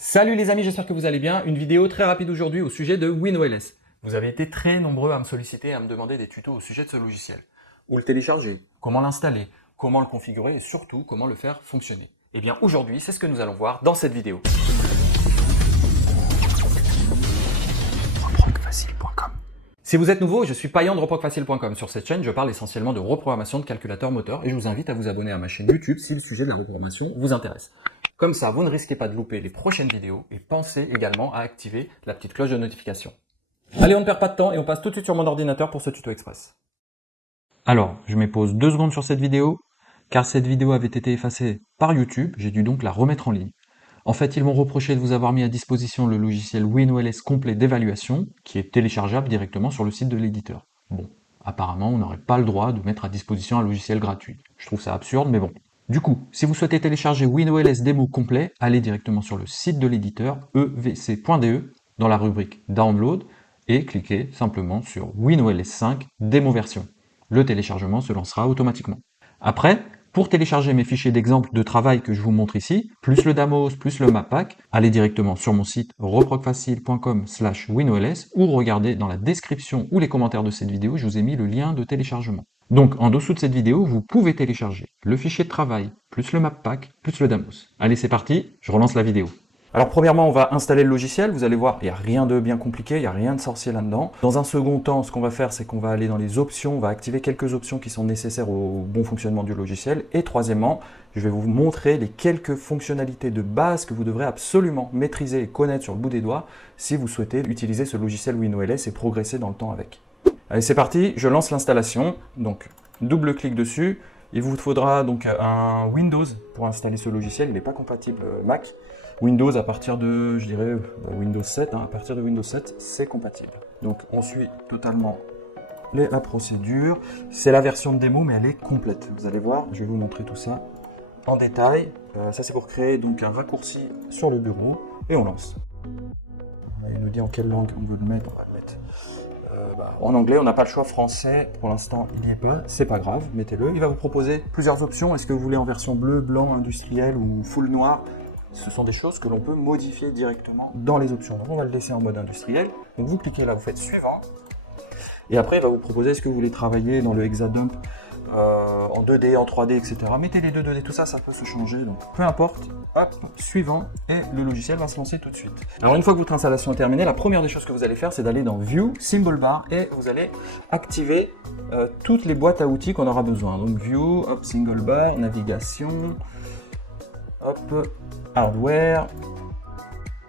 Salut les amis, j'espère que vous allez bien. Une vidéo très rapide aujourd'hui au sujet de WinOLS. Vous avez été très nombreux à me solliciter et à me demander des tutos au sujet de ce logiciel. Où le télécharger, comment l'installer, comment le configurer et surtout comment le faire fonctionner. Et bien aujourd'hui, c'est ce que nous allons voir dans cette vidéo. ReprogFacile.com. Si vous êtes nouveau, je suis Payan de ReprogFacile.com. Sur cette chaîne, je parle essentiellement de reprogrammation de calculateurs moteurs et je vous invite à vous abonner à ma chaîne YouTube si le sujet de la reprogrammation vous intéresse. Comme ça, vous ne risquez pas de louper les prochaines vidéos et pensez également à activer la petite cloche de notification. Allez, on ne perd pas de temps et on passe tout de suite sur mon ordinateur pour ce tuto express. Alors, je me pose 2 secondes sur cette vidéo, car cette vidéo avait été effacée par YouTube, j'ai dû donc la remettre en ligne. En fait, ils m'ont reproché de vous avoir mis à disposition le logiciel WinOLS complet d'évaluation, qui est téléchargeable directement sur le site de l'éditeur. Bon, apparemment, on n'aurait pas le droit de mettre à disposition un logiciel gratuit. Je trouve ça absurde, mais bon. Du coup, si vous souhaitez télécharger WinOLS démo complet, allez directement sur le site de l'éditeur evc.de dans la rubrique Download et cliquez simplement sur WinOLS 5 démo version. Le téléchargement se lancera automatiquement. Après, pour télécharger mes fichiers d'exemple de travail que je vous montre ici, plus le Damos, plus le Mappack, allez directement sur mon site reprogfacile.com/winols ou regardez dans la description ou les commentaires de cette vidéo, je vous ai mis le lien de téléchargement. Donc, en dessous de cette vidéo, vous pouvez télécharger le fichier de travail, plus le Mappack, plus le Damos. Allez, c'est parti, je relance la vidéo. Alors premièrement, on va installer le logiciel, vous allez voir, il n'y a rien de bien compliqué, il n'y a rien de sorcier là-dedans. Dans un second temps, ce qu'on va faire, c'est qu'on va aller dans les options, on va activer quelques options qui sont nécessaires au bon fonctionnement du logiciel. Et troisièmement, je vais vous montrer les quelques fonctionnalités de base que vous devrez absolument maîtriser et connaître sur le bout des doigts si vous souhaitez utiliser ce logiciel WinOLS et progresser dans le temps avec. Allez, c'est parti, je lance l'installation, donc double-clic dessus. Il vous faudra donc un Windows pour installer ce logiciel, il n'est pas compatible Mac. Windows à partir de, je dirais, Windows 7, à partir de Windows 7, c'est compatible. Donc on suit totalement la procédure. C'est la version de démo, mais elle est complète. Vous allez voir, je vais vous montrer tout ça en détail. Ça c'est pour créer donc un raccourci sur le bureau et on lance. Il nous dit en quelle langue on veut le mettre, on va le mettre. En anglais, on n'a pas le choix français, pour l'instant il n'y est pas, c'est pas grave, mettez-le. Il va vous proposer plusieurs options, est-ce que vous voulez en version bleu, blanc, industriel ou full noir? Ce sont des choses que l'on peut modifier directement dans les options. Donc on va le laisser en mode industriel, donc vous cliquez là, vous faites suivant, et après il va vous proposer est-ce que vous voulez travailler dans le Hexadump en 2D, en 3D, etc. Mettez les deux 2D, tout ça, ça peut se changer, donc peu importe, hop, suivant, et le logiciel va se lancer tout de suite. Alors une fois que votre installation est terminée, la première des choses que vous allez faire, c'est d'aller dans View, Symbol Bar, et vous allez activer toutes les boîtes à outils qu'on aura besoin. Donc View, hop, Symbol Bar, Navigation, hop, Hardware.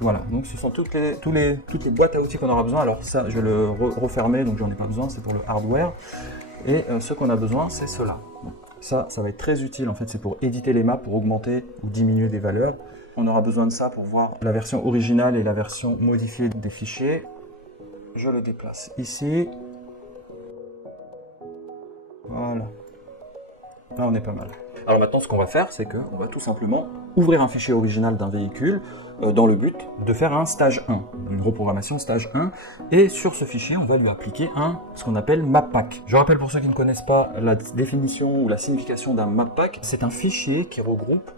Voilà, donc ce sont toutes les boîtes à outils qu'on aura besoin. Alors ça, je vais le refermer, donc j'en ai pas besoin, c'est pour le hardware. Et ce qu'on a besoin, c'est cela. Donc, ça va être très utile, en fait, c'est pour éditer les maps, pour augmenter ou diminuer des valeurs. On aura besoin de ça pour voir la version originale et la version modifiée des fichiers. Je le déplace ici. Voilà. Là, on est pas mal. Alors maintenant, ce qu'on va faire, c'est qu'on va tout simplement ouvrir un fichier original d'un véhicule dans le but de faire un stage 1, une reprogrammation stage 1. Et sur ce fichier, on va lui appliquer ce qu'on appelle Mappack. Je rappelle pour ceux qui ne connaissent pas la définition ou la signification d'un Mappack, c'est un fichier qui regroupe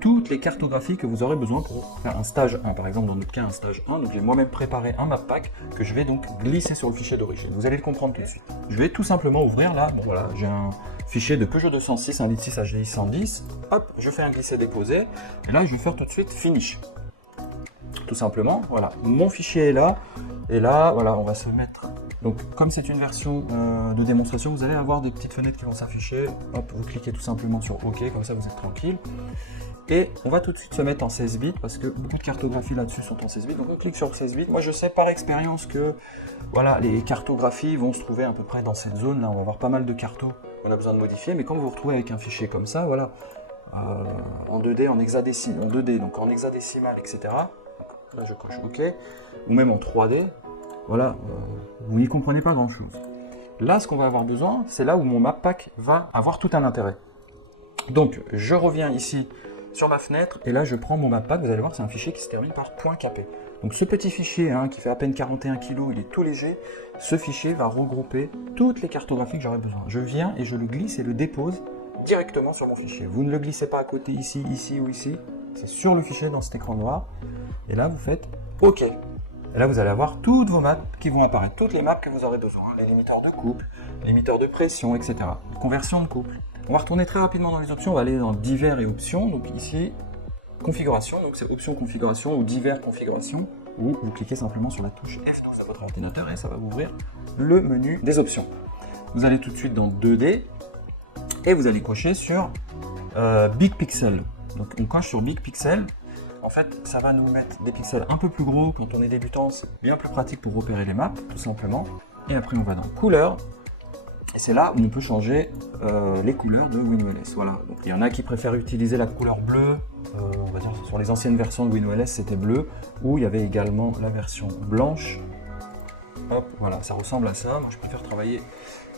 toutes les cartographies que vous aurez besoin pour faire un stage 1. Par exemple, dans notre cas, un stage 1, donc j'ai moi-même préparé un Mappack que je vais donc glisser sur le fichier d'origine. Vous allez le comprendre tout de suite. Je vais tout simplement ouvrir là, bon voilà, j'ai un fichier de Peugeot 206, 1.6 HDI 110. Hop, je fais un glisser-déposer, et là je vais faire tout de suite Finish. Tout simplement, voilà, mon fichier est là, et là, voilà, on va se mettre. Donc, comme c'est une version de démonstration, vous allez avoir des petites fenêtres qui vont s'afficher. Hop, vous cliquez tout simplement sur OK, comme ça vous êtes tranquille. Et on va tout de suite se mettre en 16 bits, parce que beaucoup de cartographies là-dessus sont en 16 bits. Donc on clique sur 16 bits. Moi je sais par expérience que voilà, les cartographies vont se trouver à peu près dans cette zone-là. On va avoir pas mal de cartos qu'on a besoin de modifier, mais quand vous vous retrouvez avec un fichier comme ça, voilà, en 2D, en hexadécimal, en 2D, donc en hexadécimal, etc. Là je coche OK, ou même en 3D, voilà, vous n'y comprenez pas grand-chose. Là, ce qu'on va avoir besoin, c'est là où mon Mappack va avoir tout un intérêt. Donc, je reviens ici sur ma fenêtre, et là, je prends mon Mappack. Vous allez voir, c'est un fichier qui se termine par .kp. Donc, ce petit fichier, qui fait à peine 41 kg, il est tout léger. Ce fichier va regrouper toutes les cartographies que j'aurai besoin. Je viens et je le glisse et le dépose directement sur mon fichier. Vous ne le glissez pas à côté, ici, ici ou ici. c'est sur le fichier dans cet écran noir. Et là, vous faites OK. Et là, vous allez avoir toutes vos maps qui vont apparaître, toutes les maps que vous aurez besoin, les limiteurs de couple, limiteurs de pression, etc. Conversion de couple. On va retourner très rapidement dans les options, on va aller dans divers et options. Donc ici, configuration, donc c'est option configuration ou divers configuration, où vous cliquez simplement sur la touche F12 à votre ordinateur et ça va vous ouvrir le menu des options. Vous allez tout de suite dans 2D et vous allez cocher sur Big Pixel. Donc on coche sur Big Pixel. En fait, ça va nous mettre des pixels un peu plus gros quand on est débutant, c'est bien plus pratique pour repérer les maps, tout simplement. Et après, on va dans couleurs, et c'est là où on peut changer les couleurs de WinOS. Voilà. Donc, il y en a qui préfèrent utiliser la couleur bleue, on va dire sur les anciennes versions de WinOS, c'était bleu, ou il y avait également la version blanche. Hop, voilà, ça ressemble à ça. Moi, je préfère travailler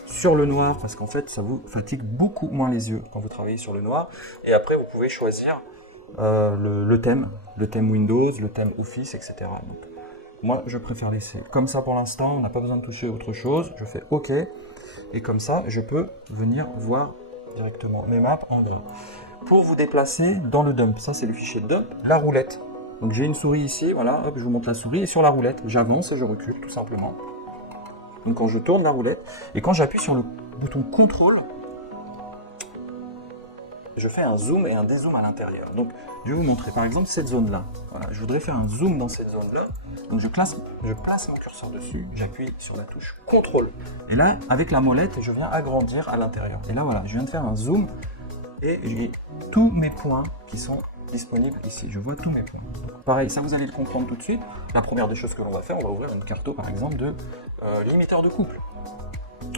sur le noir parce qu'en fait, ça vous fatigue beaucoup moins les yeux quand vous travaillez sur le noir. Et après, vous pouvez choisir le thème Windows, le thème Office, etc. Donc, moi, je préfère laisser comme ça pour l'instant, on n'a pas besoin de toucher autre chose, je fais OK, et comme ça, je peux venir voir directement mes maps en gras. Pour vous déplacer dans le dump, ça c'est le fichier dump, la roulette. Donc j'ai une souris ici, voilà, hop, je vous montre la souris, et sur la roulette, j'avance et je recule, tout simplement. Donc quand je tourne la roulette, et quand j'appuie sur le bouton contrôle, je fais un zoom et un dézoom à l'intérieur. Donc, je vais vous montrer par exemple cette zone-là. Voilà, je voudrais faire un zoom dans cette zone-là. Donc, je place mon curseur dessus, j'appuie sur la touche CTRL. Et là, avec la molette, je viens agrandir à l'intérieur. Et là, voilà, je viens de faire un zoom et j'ai tous mes points qui sont disponibles ici. Je vois tous mes points. Donc, pareil, ça vous allez le comprendre tout de suite. La première des choses que l'on va faire, on va ouvrir une carte par exemple de limiteur de couple.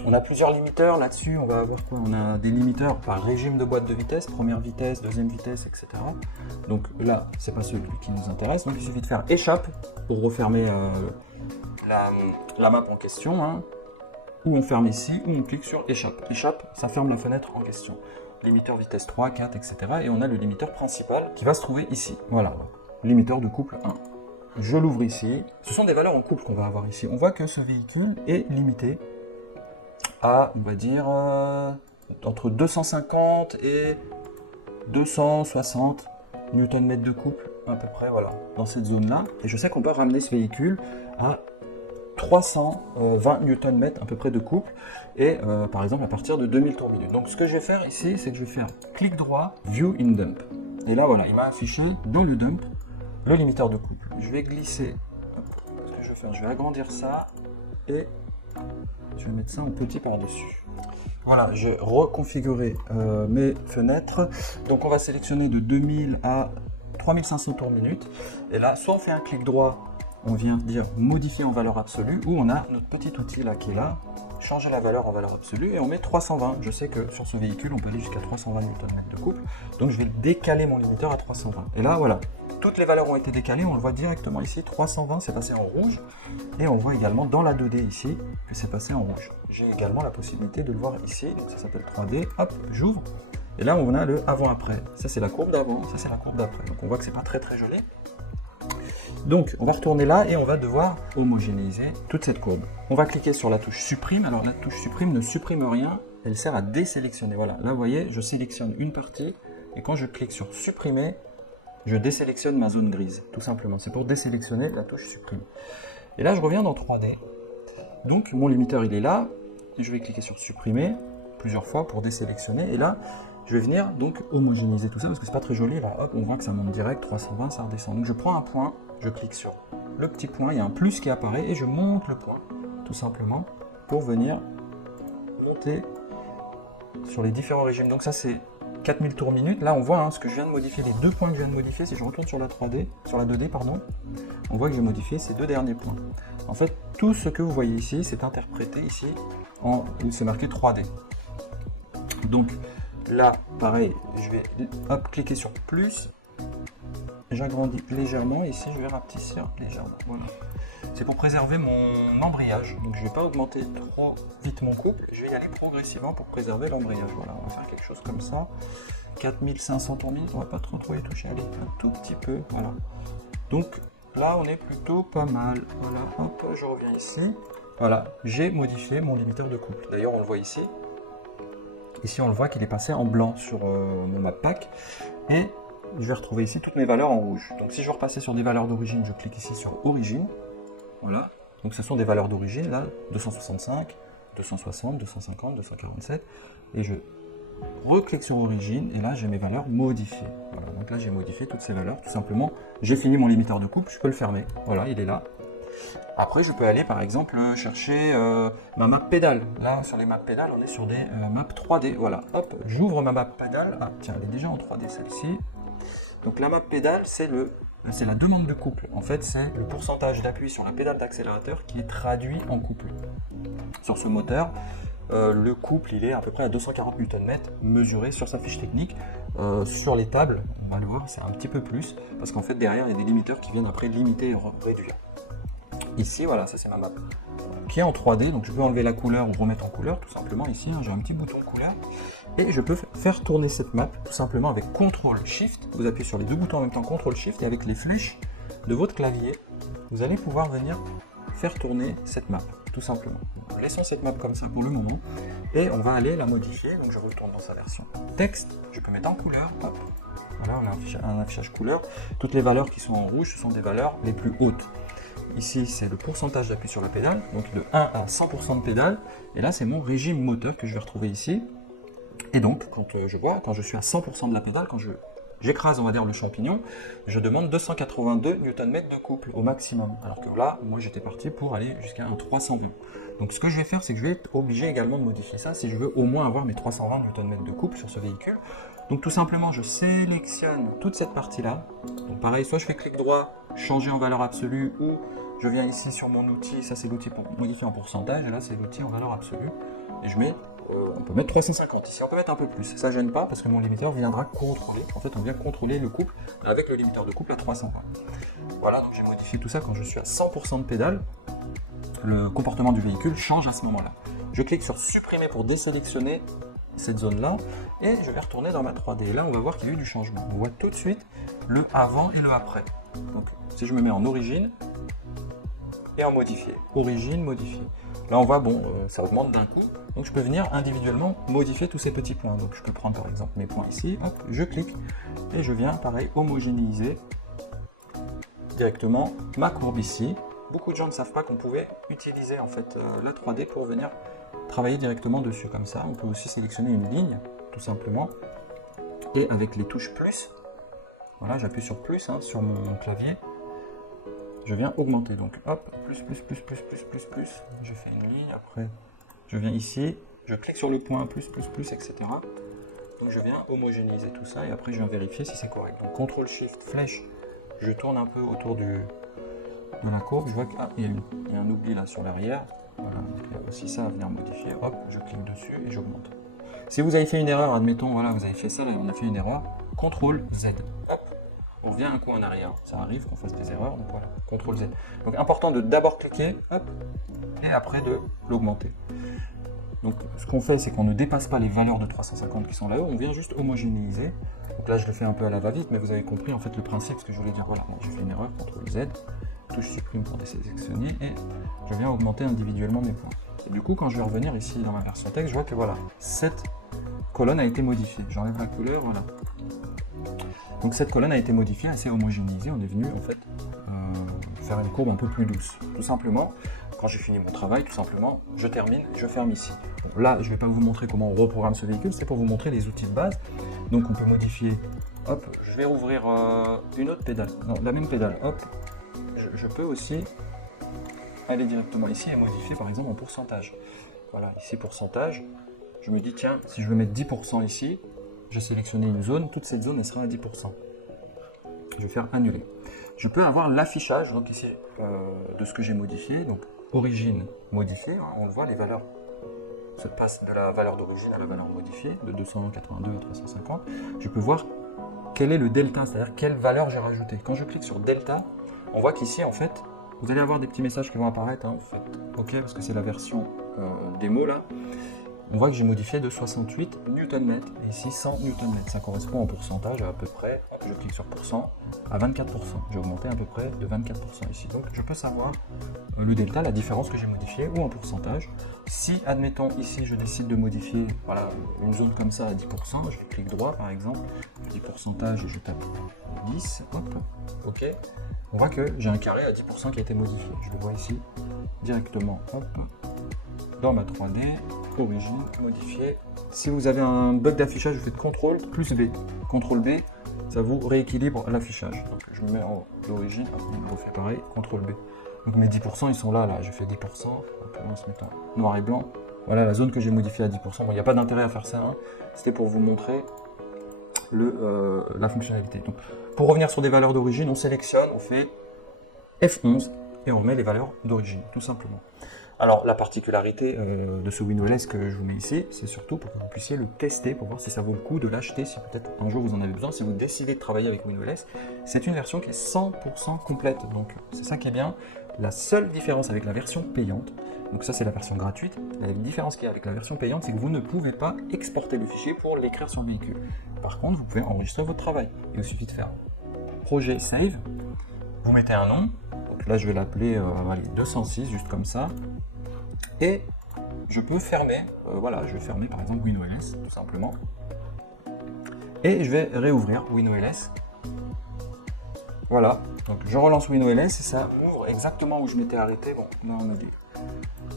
On a plusieurs limiteurs là-dessus, on va avoir quoi? On a des limiteurs par régime de boîte de vitesse, première vitesse, deuxième vitesse, etc. Donc là, c'est pas celui qui nous intéresse, donc il suffit de faire échappe pour refermer la map en question, hein. Ou on ferme ici, ou on clique sur échappe. Échappe, ça ferme la fenêtre en question. Limiteur vitesse 3, 4, etc. Et on a le limiteur principal qui va se trouver ici. Voilà, limiteur de couple 1. Je l'ouvre ici. Ce sont des valeurs en couple qu'on va avoir ici. On voit que ce véhicule est limité à, on va dire, entre 250 et 260 Nm de couple, à peu près, voilà, dans cette zone-là. Et je sais qu'on peut ramener ce véhicule à 320 Nm à peu près de couple, et par exemple à partir de 2000 tours minute. Donc ce que je vais faire ici, c'est que je vais faire clic droit, View in Dump. Et là, voilà, il m'a affiché dans le dump le limiteur de couple. Je vais glisser, ce que je vais faire, je vais agrandir ça, et je vais mettre ça en petit par-dessus. Voilà, j'ai reconfiguré mes fenêtres. Donc on va sélectionner de 2000 à 3500 tours minute. Et là, soit on fait un clic droit, on vient dire modifier en valeur absolue, ou on a notre petit outil là qui est là, changer la valeur en valeur absolue, et on met 320. Je sais que sur ce véhicule, on peut aller jusqu'à 320 Nm de couple. Donc je vais décaler mon limiteur à 320. Et là, voilà. Toutes les valeurs ont été décalées, on le voit directement ici, 320 c'est passé en rouge, et on voit également dans la 2D ici que c'est passé en rouge. J'ai également la possibilité de le voir ici, donc ça s'appelle 3D, hop, j'ouvre, et là on a le avant-après. Ça c'est la courbe d'avant, ça c'est la courbe d'après, donc on voit que c'est pas très très joli. Donc on va retourner là et on va devoir homogénéiser toute cette courbe. On va cliquer sur la touche supprime, alors la touche supprime ne supprime rien, elle sert à désélectionner. Voilà, là vous voyez, je sélectionne une partie, et quand je clique sur supprimer, je désélectionne ma zone grise, tout simplement. C'est pour désélectionner la touche supprime. Et là, je reviens dans 3D. Donc, mon limiteur, il est là. Et je vais cliquer sur supprimer plusieurs fois pour désélectionner. Et là, je vais venir donc homogénéiser tout ça parce que c'est pas très joli. Là, hop, on voit que ça monte direct, 320, ça redescend. Donc, je prends un point, je clique sur le petit point, il y a un plus qui apparaît et je monte le point, tout simplement, pour venir monter sur les différents régimes. Donc, ça, c'est 4000 tours minute. Là on voit hein, ce que je viens de modifier, les deux points que je viens de modifier. Si je retourne sur la 3D, sur la 2D pardon, on voit que j'ai modifié ces deux derniers points. En fait, tout ce que vous voyez ici, c'est interprété ici en, il s'est marqué 3D. Donc là, pareil, je vais hop, cliquer sur plus, j'agrandis légèrement, ici je vais rapetissir légèrement. Voilà. C'est pour préserver mon embrayage, donc je ne vais pas augmenter trop vite mon couple, je vais y aller progressivement pour préserver l'embrayage. Voilà, on va faire quelque chose comme ça, 4500 tours minute, on va pas trop y toucher, allez, un tout petit peu, voilà. Donc là, on est plutôt pas mal, voilà, hop, je reviens ici, voilà, j'ai modifié mon limiteur de couple. D'ailleurs, on le voit ici, on le voit qu'il est passé en blanc sur mon map pack, et je vais retrouver ici toutes mes valeurs en rouge. Donc si je veux repasser sur des valeurs d'origine, je clique ici sur origine. Voilà. Donc ce sont des valeurs d'origine, là, 265, 260, 250, 247. Et je reclique sur origine, et là j'ai mes valeurs modifiées. Voilà, donc là j'ai modifié toutes ces valeurs, tout simplement. J'ai fini mon limiteur de couple, je peux le fermer. Voilà, il est là. Après, je peux aller par exemple chercher ma map pédale. Là, sur les maps pédales, on est sur des maps 3D. Voilà, hop, j'ouvre ma map pédale. Ah, tiens, elle est déjà en 3D celle-ci. Donc la map pédale, c'est la demande de couple. En fait, c'est le pourcentage d'appui sur la pédale d'accélérateur qui est traduit en couple. Sur ce moteur, le couple, il est à peu près à 240 Nm mesuré sur sa fiche technique. Sur les tables, on va le voir, c'est un petit peu plus, parce qu'en fait, derrière, il y a des limiteurs qui viennent après limiter et réduire. Ici, voilà, ça c'est ma map qui est en 3D, donc je peux enlever la couleur ou remettre en couleur, tout simplement. Ici, hein, j'ai un petit bouton de couleur, et je peux faire tourner cette map, tout simplement avec CTRL-SHIFT. Vous appuyez sur les deux boutons en même temps, CTRL-SHIFT, et avec les flèches de votre clavier, vous allez pouvoir venir faire tourner cette map, tout simplement. Donc, laissons cette map comme ça pour le moment, et on va aller la modifier. Donc je retourne dans sa version texte, je peux mettre en couleur, hop. Voilà, on a un affichage couleur. Toutes les valeurs qui sont en rouge, ce sont des valeurs les plus hautes. Ici, c'est le pourcentage d'appui sur la pédale, donc de 1 à 100% de pédale. Et là, c'est mon régime moteur que je vais retrouver ici. Et donc, quand je suis à 100% de la pédale, quand j'écrase, on va dire, le champignon, je demande 282 Nm de couple au maximum. Alors que là, moi, j'étais parti pour aller jusqu'à un 320. Donc, ce que je vais faire, c'est que je vais être obligé également de modifier ça si je veux au moins avoir mes 320 Nm de couple sur ce véhicule. Donc, tout simplement, je sélectionne toute cette partie-là. Donc, pareil, soit je fais clic droit, changer en valeur absolue, ou je viens ici sur mon outil, ça c'est l'outil pour modifier en pourcentage, et là c'est l'outil en valeur absolue, et je mets, on peut mettre 350, ici on peut mettre un peu plus, ça gêne pas parce que mon limiteur viendra contrôler, en fait on vient contrôler le couple avec le limiteur de couple à 320. Voilà, donc j'ai modifié tout ça quand je suis à 100% de pédale, le comportement du véhicule change à ce moment-là. Je clique sur supprimer pour désélectionner cette zone-là, et je vais retourner dans ma 3D. Et là, on va voir qu'il y a eu du changement. On voit tout de suite le avant et le après. Donc, si je me mets en origine et en modifié, origine, modifié. Là, on voit, bon, ça augmente d'un coup. Donc, je peux venir individuellement modifier tous ces petits points. Donc, je peux prendre par exemple mes points ici, hop, je clique, et je viens, pareil, homogénéiser directement ma courbe ici. Beaucoup de gens ne savent pas qu'on pouvait utiliser en fait la 3D pour venir travailler directement dessus comme ça. On peut aussi sélectionner une ligne tout simplement, et avec les touches plus, voilà, j'appuie sur plus sur mon clavier, je viens augmenter. Donc hop, plus, je fais une ligne, après je viens ici, je clique sur le point plus, etc. Donc je viens homogénéiser tout ça, et après je viens vérifier si c'est correct. Donc CTRL SHIFT flèche, je tourne un peu autour de la courbe, je vois qu'il y a un oubli là sur l'arrière. Voilà, donc il y a aussi ça à venir modifier. Hop, je clique dessus et j'augmente. Si vous avez fait une erreur, admettons, voilà, vous avez fait ça, là, on a fait une erreur, CTRL Z. Hop, on revient un coup en arrière. Ça arrive qu'on fasse des erreurs, donc voilà, CTRL Z. Donc important de d'abord cliquer, hop, et après de l'augmenter. Donc ce qu'on fait, c'est qu'on ne dépasse pas les valeurs de 350 qui sont là-haut, on vient juste homogénéiser. Donc là, je le fais un peu à la va-vite, mais vous avez compris en fait le principe, ce que je voulais dire. Voilà, j'ai fait une erreur, CTRL Z. Touche supprime pour désélectionner, et je viens augmenter individuellement mes points. Et du coup, quand je vais revenir ici dans ma version texte, je vois que voilà, cette colonne a été modifiée. J'enlève la couleur, voilà. Donc cette colonne a été modifiée, assez homogénéisée. On est venu en fait faire une courbe un peu plus douce. Tout simplement, quand j'ai fini mon travail, tout simplement, je termine, je ferme ici. Bon, là, je ne vais pas vous montrer comment on reprogramme ce véhicule, c'est pour vous montrer les outils de base. Donc on peut modifier, hop, je vais ouvrir une autre pédale, non, la même pédale, hop. Je peux aussi aller directement ici et modifier par exemple en pourcentage. Voilà, ici pourcentage, je me dis tiens, si je veux mettre 10% ici, j'ai sélectionné une zone, toute cette zone elle sera à 10%. Je vais faire annuler. Je peux avoir l'affichage donc ici de ce que j'ai modifié, donc origine modifiée, hein, on le voit, les valeurs se passent de la valeur d'origine à la valeur modifiée, de 282 à 350. Je peux voir quel est le delta, c'est-à-dire quelle valeur j'ai rajouté. Quand je clique sur delta, on voit qu'ici, en fait, vous allez avoir des petits messages qui vont apparaître. Hein, faites OK, parce que c'est la version démo, là. On voit que j'ai modifié de 68 Nm, et ici 100 Nm. Ça correspond en pourcentage à peu près, je clique sur pourcent, à 24%. J'ai augmenté à peu près de 24% ici. Donc, je peux savoir le delta, la différence que j'ai modifiée, ou en pourcentage. Si, admettons, ici, je décide de modifier voilà, une zone comme ça à 10%, je clique droit par exemple, je dis pourcentage et je tape 10, hop, ok. On voit que j'ai un carré à 10% qui a été modifié. Je le vois ici directement, hop, dans ma 3D, origine, modifier. Si vous avez un bug d'affichage, vous faites CTRL plus B. CTRL B, ça vous rééquilibre l'affichage. Donc je me mets en d'origine, on refait pareil, CTRL B. Donc mes 10% ils sont là, je fais 10%, on se met en noir et blanc. Voilà la zone que j'ai modifiée à 10%. Bon, il n'y a pas d'intérêt à faire ça, hein. C'était pour vous montrer la fonctionnalité. Donc, pour revenir sur des valeurs d'origine, on sélectionne, on fait F11 et on remet les valeurs d'origine, tout simplement. Alors la particularité de ce WinOS que je vous mets ici, c'est surtout pour que vous puissiez le tester, pour voir si ça vaut le coup de l'acheter, si peut-être un jour vous en avez besoin, si vous décidez de travailler avec WinOS. C'est une version qui est 100% complète, donc c'est ça qui est bien. La seule différence avec la version payante, donc ça c'est la version gratuite, la différence qu'il y a avec la version payante, c'est que vous ne pouvez pas exporter le fichier pour l'écrire sur le véhicule. Par contre, vous pouvez enregistrer votre travail. Il suffit de faire projet save, vous mettez un nom, donc là je vais l'appeler 206, juste comme ça, et je peux fermer, voilà, je vais fermer par exemple WinOS, tout simplement, et je vais réouvrir WinOS. Voilà, donc je relance WinOS et ça ouvre exactement où je m'étais arrêté. Bon, là on a des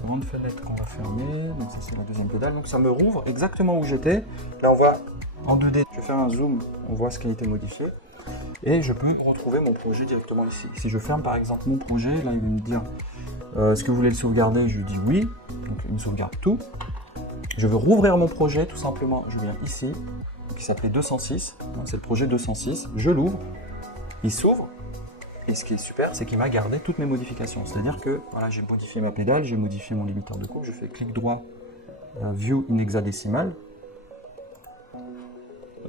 grandes fenêtres qu'on va fermer, donc ça c'est la deuxième pédale, donc ça me rouvre exactement où j'étais. Là on voit en 2D, je vais faire un zoom, on voit ce qui a été modifié, et je peux retrouver mon projet directement ici. Si je ferme par exemple mon projet, là il va me dire est-ce que vous voulez le sauvegarder, je lui dis oui, donc il me sauvegarde tout. Je veux rouvrir mon projet, tout simplement, je viens ici, qui s'appelait 206, c'est le projet 206, je l'ouvre, il s'ouvre, et ce qui est super, c'est qu'il m'a gardé toutes mes modifications. C'est-à-dire que voilà, j'ai modifié ma pédale, j'ai modifié mon limiteur de coupe, je fais clic droit, View in hexadécimal,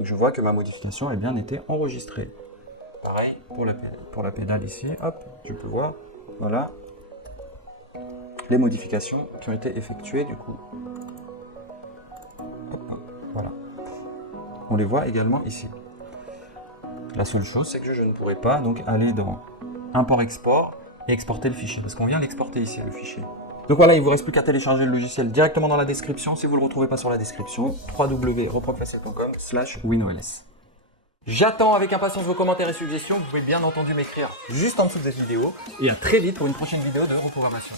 et je vois que ma modification a bien été enregistrée. Pareil pour la pédale ici, hop, je peux voir, voilà, les modifications qui ont été effectuées du coup. Hop, voilà. On les voit également ici. La seule chose, c'est que je ne pourrais pas donc aller dans import-export et exporter le fichier, parce qu'on vient d'exporter ici le fichier. Donc voilà, il ne vous reste plus qu'à télécharger le logiciel directement dans la description. Si vous ne le retrouvez pas sur la description, www.reprendfacile.com/WinOS. J'attends avec impatience vos commentaires et suggestions. Vous pouvez bien entendu m'écrire juste en dessous de cette vidéo. Et à très vite pour une prochaine vidéo de reprogrammation.